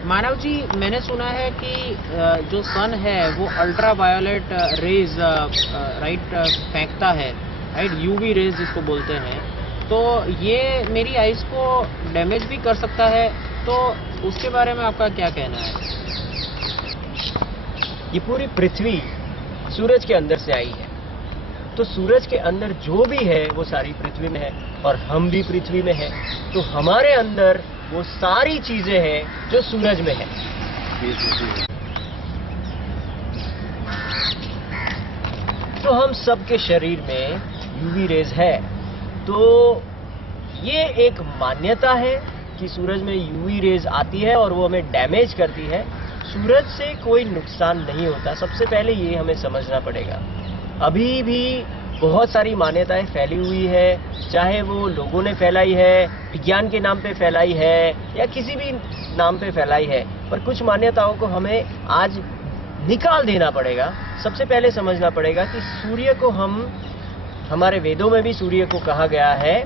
मानव जी, मैंने सुना है कि जो सन है वो अल्ट्रा वायोलेट रेज राइट फेंकता है, राइट, यूवी रेज जिसको बोलते हैं, तो ये मेरी आइज को डैमेज भी कर सकता है, तो उसके बारे में आपका क्या कहना है? ये पूरी पृथ्वी सूरज के अंदर से आई है, तो सूरज के अंदर जो भी है वो सारी पृथ्वी में है और हम भी पृथ्वी में है, तो हमारे अंदर वो सारी चीजें हैं जो सूरज में है। तो हम सबके शरीर में यूवी रेज है, तो ये एक मान्यता है कि सूरज में यूवी रेज आती है और वो हमें डैमेज करती है। सूरज से कोई नुकसान नहीं होता, सबसे पहले ये हमें समझना पड़ेगा। अभी भी बहुत सारी मान्यताएं फैली हुई है, चाहे वो लोगों ने फैलाई है, विज्ञान के नाम पे फैलाई है या किसी भी नाम पे फैलाई है, पर कुछ मान्यताओं को हमें आज निकाल देना पड़ेगा। सबसे पहले समझना पड़ेगा कि सूर्य को हमारे वेदों में भी सूर्य को कहा गया है,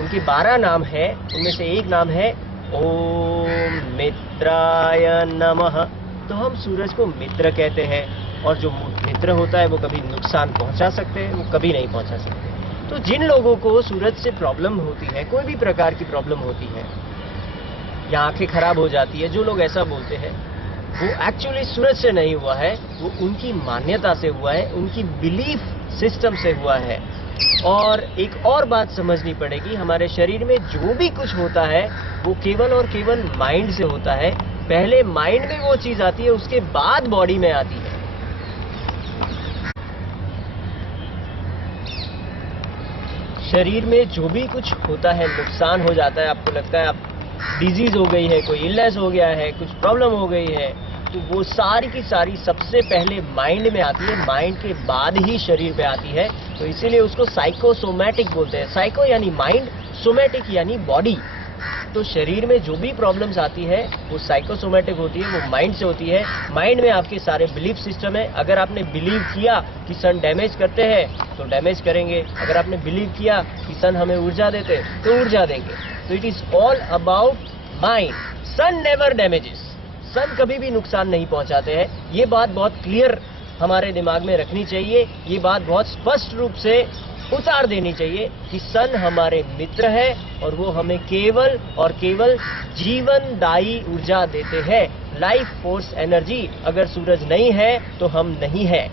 उनके 12 नाम है, उनमें से एक नाम है ओम मित्राय नमः। तो हम सूरज को मित्र कहते हैं, और जो मित्र होता है वो कभी नुकसान पहुंचा सकते हैं, वो कभी नहीं पहुंचा सकते। तो जिन लोगों को सूरज से प्रॉब्लम होती है, कोई भी प्रकार की प्रॉब्लम होती है या आंखें खराब हो जाती है, जो लोग ऐसा बोलते हैं वो एक्चुअली सूरज से नहीं हुआ है, वो उनकी मान्यता से हुआ है, उनकी बिलीफ सिस्टम से हुआ है। और एक और बात समझनी पड़ेगी, हमारे शरीर में जो भी कुछ होता है वो केवल और केवल माइंड से होता है। पहले माइंड में वो चीज आती है, उसके बाद बॉडी में आती है। शरीर में जो भी कुछ होता है, नुकसान हो जाता है, आपको लगता है आप डिजीज हो गई है, कोई इलनेस हो गया है, कुछ प्रॉब्लम हो गई है, तो वो सारी की सारी सबसे पहले माइंड में आती है, माइंड के बाद ही शरीर पे आती है। तो इसीलिए उसको साइकोसोमैटिक बोलते हैं। साइको यानी माइंड, सोमैटिक यानी बॉडी। तो शरीर में जो भी प्रॉब्लम्स आती है वो साइकोसोमैटिक होती है, वो माइंड से होती है। माइंड में आपके सारे बिलीफ सिस्टम है। अगर आपने बिलीव किया कि सन डैमेज करते हैं तो डैमेज करेंगे, अगर आपने बिलीव किया कि सन हमें ऊर्जा देते तो ऊर्जा देंगे। तो it is all about mind. Sun never damages, sun कभी भी नुकसान नहीं पहुंचाते हैं। ये बात बहुत क्लियर हमारे दिमाग में रखनी चाहिए, ये बात बहुत स्पष्ट रूप से उतार देनी चाहिए कि सन हमारे मित्र है और वो हमें केवल और केवल जीवनदायी ऊर्जा देते हैं, लाइफ फोर्स एनर्जी। अगर सूरज नहीं है तो हम नहीं है।